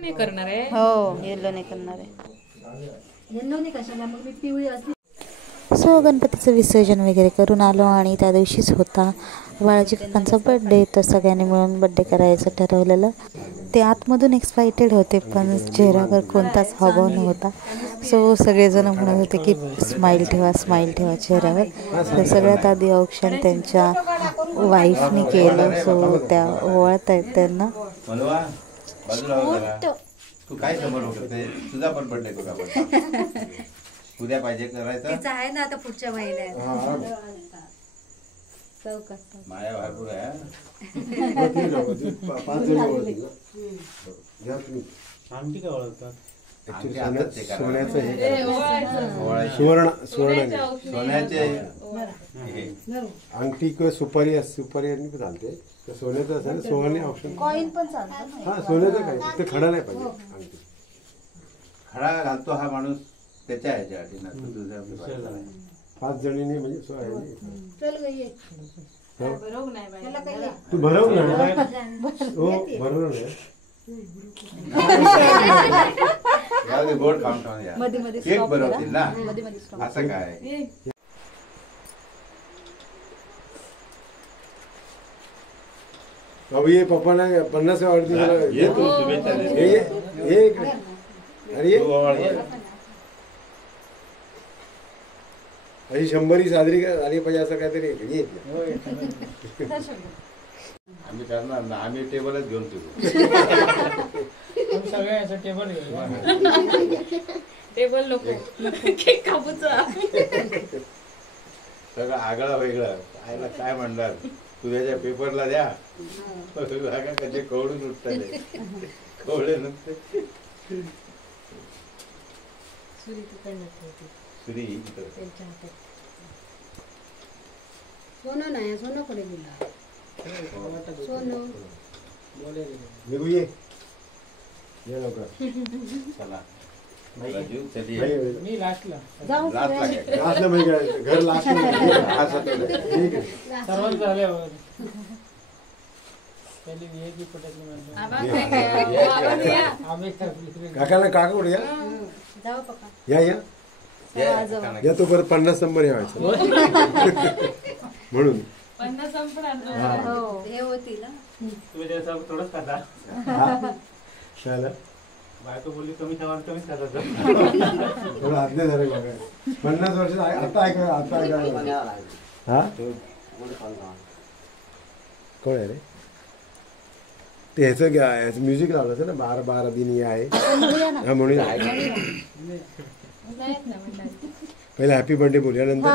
नाही करणार आहे. हो येलो नाही करणार आहे. येलो नाही कशाला मग मी पिवळी असली. सो गणपतीचं विसर्जन वगैरे करून आलो आणि त्या दिवशीच होता बाळाजी काकांचा बड्डे. तर सगळ्यांनी मिळून बड्डे करायचं ठरवलेलं. ते आतमधून एक्साइटेड होते पण चेहऱ्यावर कोणताच हावभाव नव्हता. सो सगळेजण म्हणत होते की स्माईल ठेवा चेहऱ्यावर. तर सगळ्यात आधी औक्षण त्यांच्या वाईफने केलं. सो त्या ओवाळत आहेत त्यांना. तू काय समोर होते तुझा पण बर्थडे बघा उद्या पाहिजे करायचं तिचं आहे ना आता पुढच्या महिन्यात माया भरपूर आहे. आमटी काय ओळखतात सोन्याचे अंगठी किंवा सुपारी पण चालते. सोन्याचं असेल सोन्याने औषध कॉइन पण चालतं. हा सोन्याचं काय ते खडा नाही पाहिजे. अंगठी खडा घालतो हा माणूस त्याच्या ह्याच्या 5 जणींनी म्हणजे चल गई तू भरव ना गोड खाऊन खाऊन या केक बनवतील ना असं काय. बाबू ये पप्पाला 50 वाढतील. अरे अशी 100 साजरी आली पाहिजे असं काहीतरी. आम्ही करणार ना आम्ही टेबलच घेऊन फिरू. सगळ्यांचं टेबल टेबल नको केक कापूचा सगळं आगळा वेगळं आयला काय म्हणणार तुझ्या पेपरला द्या कसे कवडून उठतात कवळे नसते. सोनं नाही सोनं कडे दिला सोनं निघू ये लवकर. चला मी लास्टला लास्टला म्हणजे घर लास्टला सर्वात झाले काकाला काका कुठे या तो परत 50 नंबर यायचा म्हणून 50 हे होती ना थोडंच खाता बायको बोलली कमी खावा कमीच खाता थोडं आज्ञा झाले बघा 50 वर्ष आता ऐका हा कोण आहे रे ते ह्याचं म्युझिक लावलं असं ना 12 दिन ये आहे हा म्हणून पहिले हॅपी बर्थडे बोलूया नंतर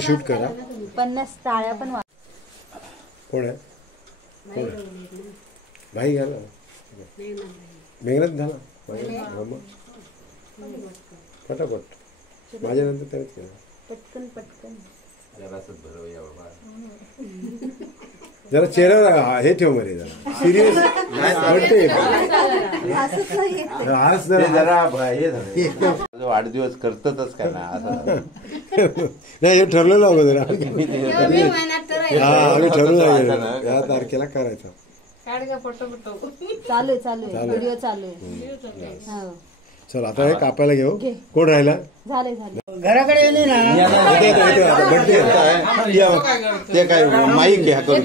शूट करा. 50 टाळ्या पण कोण आहे भाई घाला मेघनाथ घाला पटापट माझ्यानंतर त्यानेच केलं पटकन जरा चेहरा हे ठेव मरे जरा सिरियस आज जरा हे झालं वाढदिवस करतच काय ना असं नाही हे ठरलेलं अगोदर हा आम्ही ठरवलं या तारखेला करायचा. चालू आहे व्हिडिओ चालू आहे. चल आता हे कापायला घेऊ. कोण राहिला झाले घराकडे येणे ना ते काय माईक घ्या करून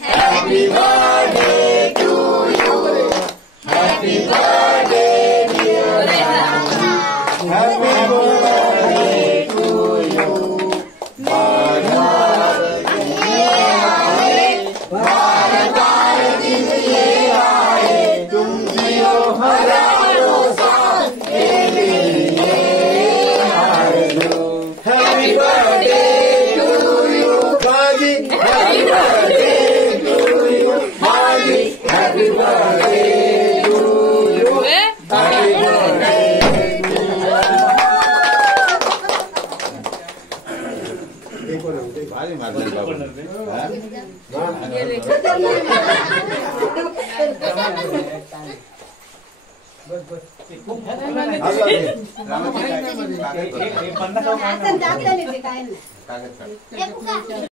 happy birthday to you happy birthday happy birthday to you तुम जियो हजारों साल हैप्पी बर्थडे टू यू बाजी हैप्पी बर्थडे टू यू बाजी happy birthday to you happy birthday भारी मारले बाबा